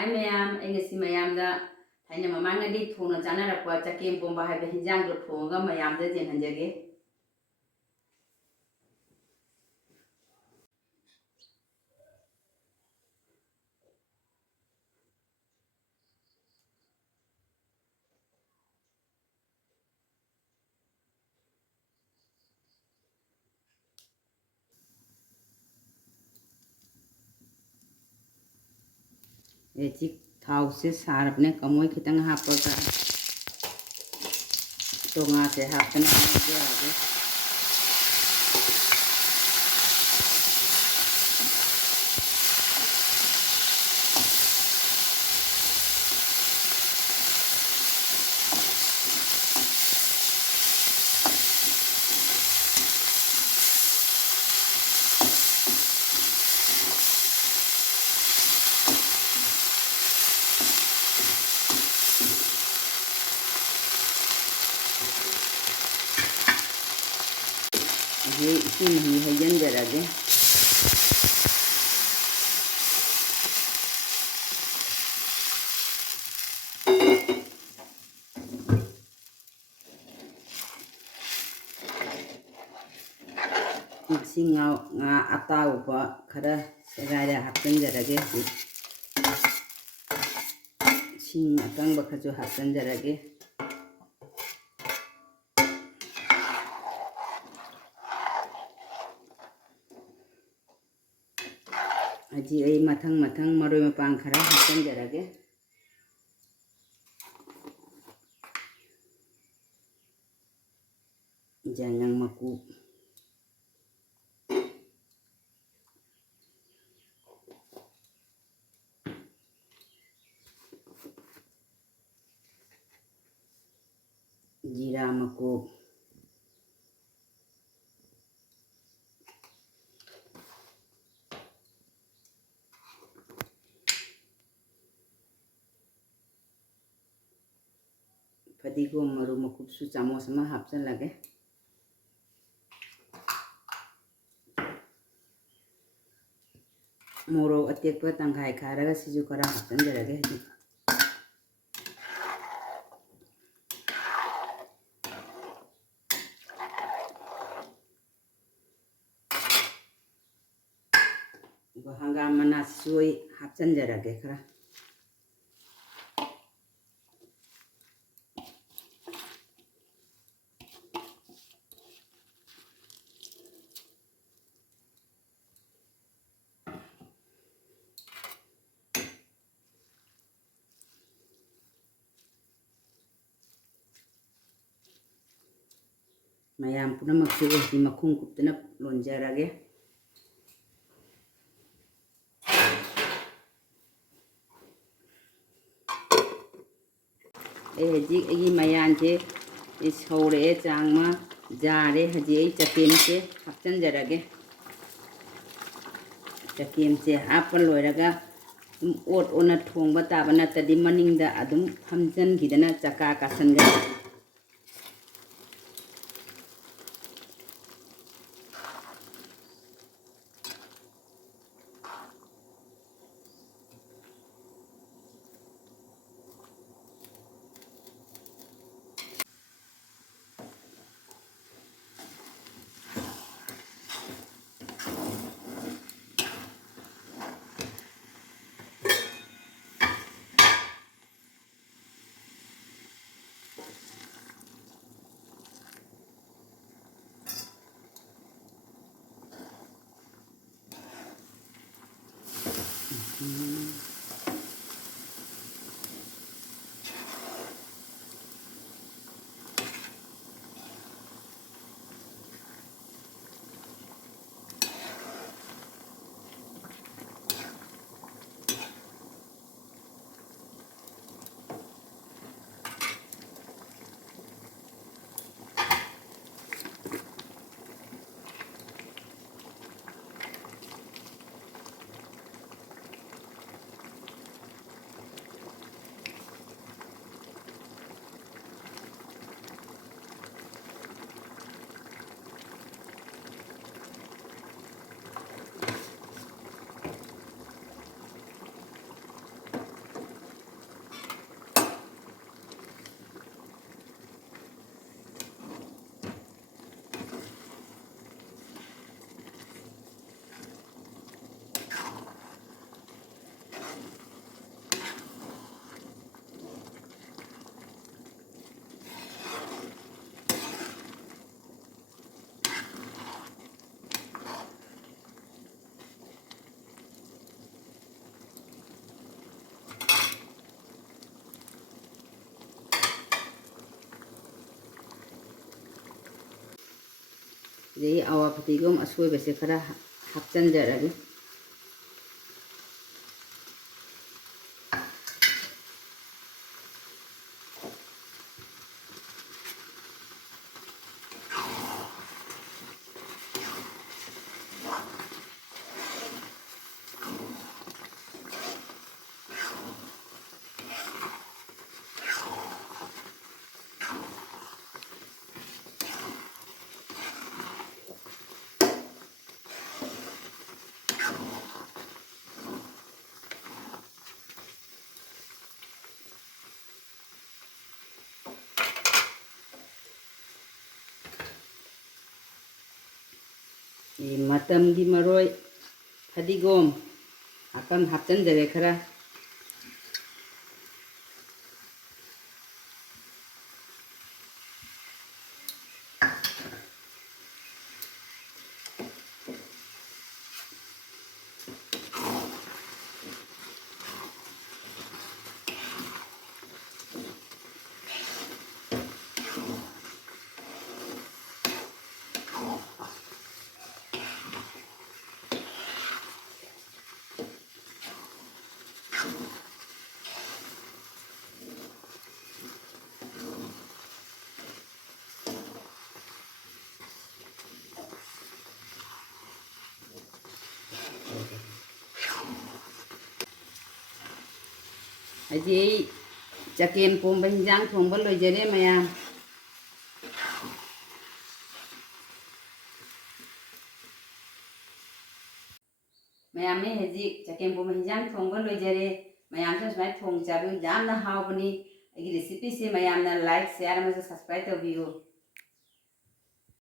Hi ma'am, I ngasi ma'am da thaina mamang adi thona chana rakwa Chagem pomba hai be hinjang do thonga ma'am da jen hanjage. Echik thau se sarapne kamoi khitang hapaga tonga se hapna age. Ye isin hi hayan jarage. Singa nga atau ba khara segara hapsan jarage. Sing akang ba khajo hapsan jarage. Aji ai mathang maroi mapang khara hapsan jarage. Jangan maku jira maku fadigom maru maku su chamos ma hapsan lage. Moro atek pa tangkai kharaga siju kara hapsan jarage. Hangam mana suai hapsan jarage kara. Mayam puna maksud di makung kuptena lonjarage. Haji agi mayan je sore changma jare haji ai Chagem se hapsan jarage. Chagem se hapal loiraga ot ona thongba taba natadi maningda adum hamjan gidana chaka kasanga. ꯑꯗꯒꯤ ꯑꯋꯥ ꯐꯗꯤꯒꯣꯝ ꯑꯁꯣꯏꯕꯁꯦ ꯈꯔ ꯍꯥꯞꯆꯤꯟꯖꯔꯒꯦ ꯃꯇꯝꯒꯤ ꯃꯔꯣꯏ ꯐꯗꯤꯒꯣꯝ ꯍꯥꯞꯆꯤꯟꯖꯔꯦ ꯈꯔ ꯍꯥꯏꯗꯤ ꯑꯩ ꯆꯒꯦꯝ ꯄꯣꯝꯕ ꯍꯤꯟꯖꯥꯡ ꯊꯣꯡꯕ ꯂꯣꯏꯖꯔꯦ ꯃꯌꯥꯝ ꯃꯌꯥꯝꯅ ꯍꯧꯖꯤꯛ ꯆꯒꯦꯝ ꯄꯣꯝꯕ ꯍꯤꯟꯖꯥꯡ ꯊꯣꯡꯕ ꯂꯣꯏꯖꯔꯦ ꯃꯌꯥꯝꯁꯨ ꯁꯨꯃꯥꯏꯅ ꯊꯣꯡ ꯆꯥꯕꯤꯌꯨ ꯌꯥꯝꯅ ꯍꯥꯎꯕꯅꯤ ꯑꯩꯒꯤ ꯔꯦꯁꯤꯄꯤꯁꯦ ꯃꯌꯥꯝꯅ ꯂꯥꯏꯛ ꯁꯦꯌꯔ ꯑꯃꯁꯨꯡ ꯁꯕꯁꯀ꯭ꯔꯥꯏꯕ ꯇꯧꯕꯤꯌꯨ